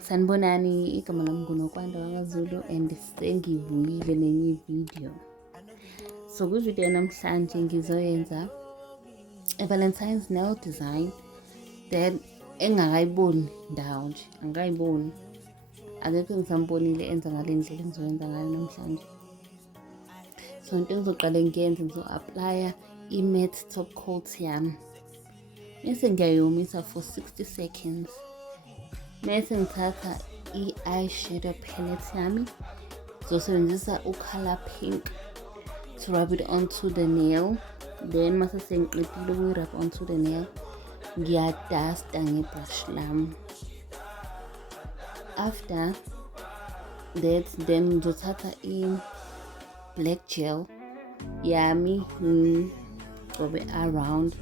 Sanibonani, igama lami nguNokwanda wakwaZulu and sengibuyile nenye video. So kwivideo namhlanje ngizoyenza Valentine's nail design that engakayiboni ndawo nje, angikayiboni. Akekho engisambonile enza ngale ndlela engizoyenza ngayo namhlanje. So into engizoqala ngiyenze, ngizo-applya i-matte top coat yami. Bese ngiyayomisa for 60 seconds. Bese ngithatha i-eyeshadow palette yami. Ngizosebenzisa u-color pink to rub it onto the nail. Then mase sengiqedile ukuyi-rub onto the nail, ngiyadasta ngebrush lami. After that, then ngizothatha i-black gel yami ngobe around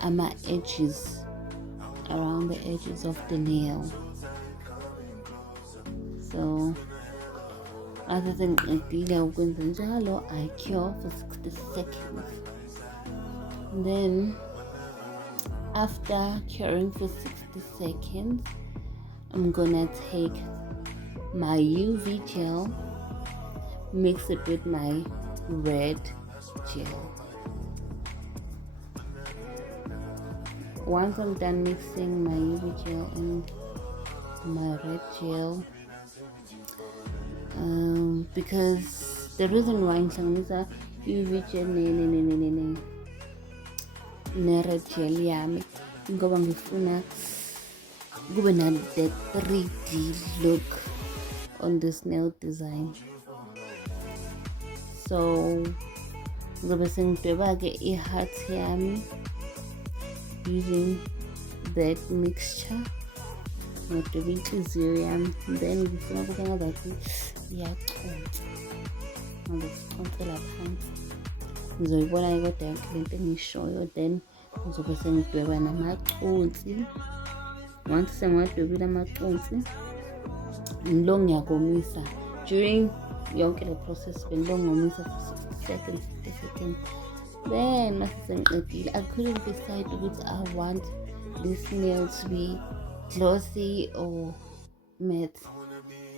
ama-edges, around the edges of the nail. So after sengiqedile ukwenza njalo, I cure for 60 seconds. Then after curing for 60 seconds, I'm gonna take my UV gel, mix it with my red gel. Once I'm done mixing my UV gel and my red gel, because the reason why ngihlanganisa UV gel ne red gel yami ngoba ngifuna kube na that 3D look on this nail design. So ngizobe sengidweba-ke i-heart yami using that mixture. Ngidweba inhliziyo yami, then ngifuna kube ngazathi iyaconsa, ngizoconsela phansi. Ngizoyibona-ke kodwa yonke lento engiyishoyo, then ngizobe sengidweba namaconsi. Once sengiwadwebile amaconsi, ngilo ngiyakomisa. During yonke le process bengilongomisa for 60 seconds, 50 seconds. Then mase sengiqedile, I couldn't decide ukuthi I want this nail to be glossy or matte.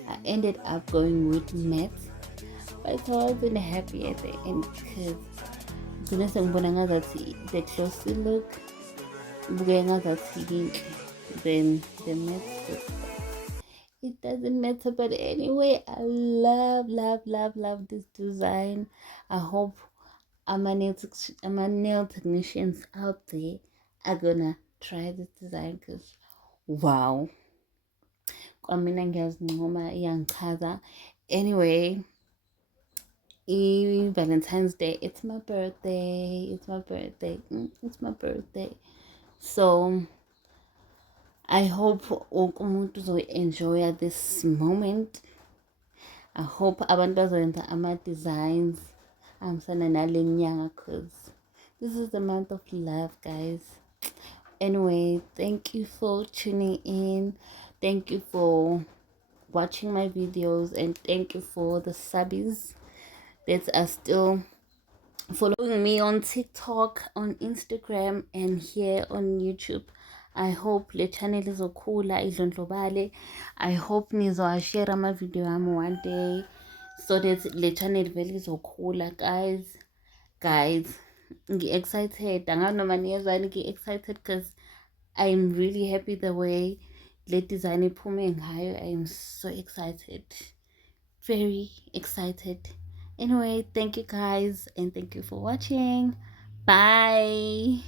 I ended up going with matte, but I wasn't happy at the end because ngine sengibona ngazathi the glossy look buke ngazathi yinhle than the matte. It doesn't matter, but anyway, I love this design. I hope ama nail technicians out there are gonna try this design because wow, kwamina ngiyazincoma, iyangichaza. Anyway, Valentine's Day, it's my birthday, it's my birthday. So I hope umuntu uzoenjoya this moment. I hope abantu bazoyenza ama-designs ahambisana nale nyanga because this is the month of love, guys. Anyway, thank you for tuning in. Thank you for watching my videos, and thank you for the subbies that are still following me on TikTok, on Instagram, and here on YouTube. I hope le channel izokhula idlondlobale. I hope nizowashare ama video ami one day so that le channel vele izokhula, guys. Ngi-excited, anganoma niyezwani, ngi-excited because I'm really happy the way le design iphume ngayo. I am so excited, very excited. Anyway, thank you guys, and thank you for watching. Bye.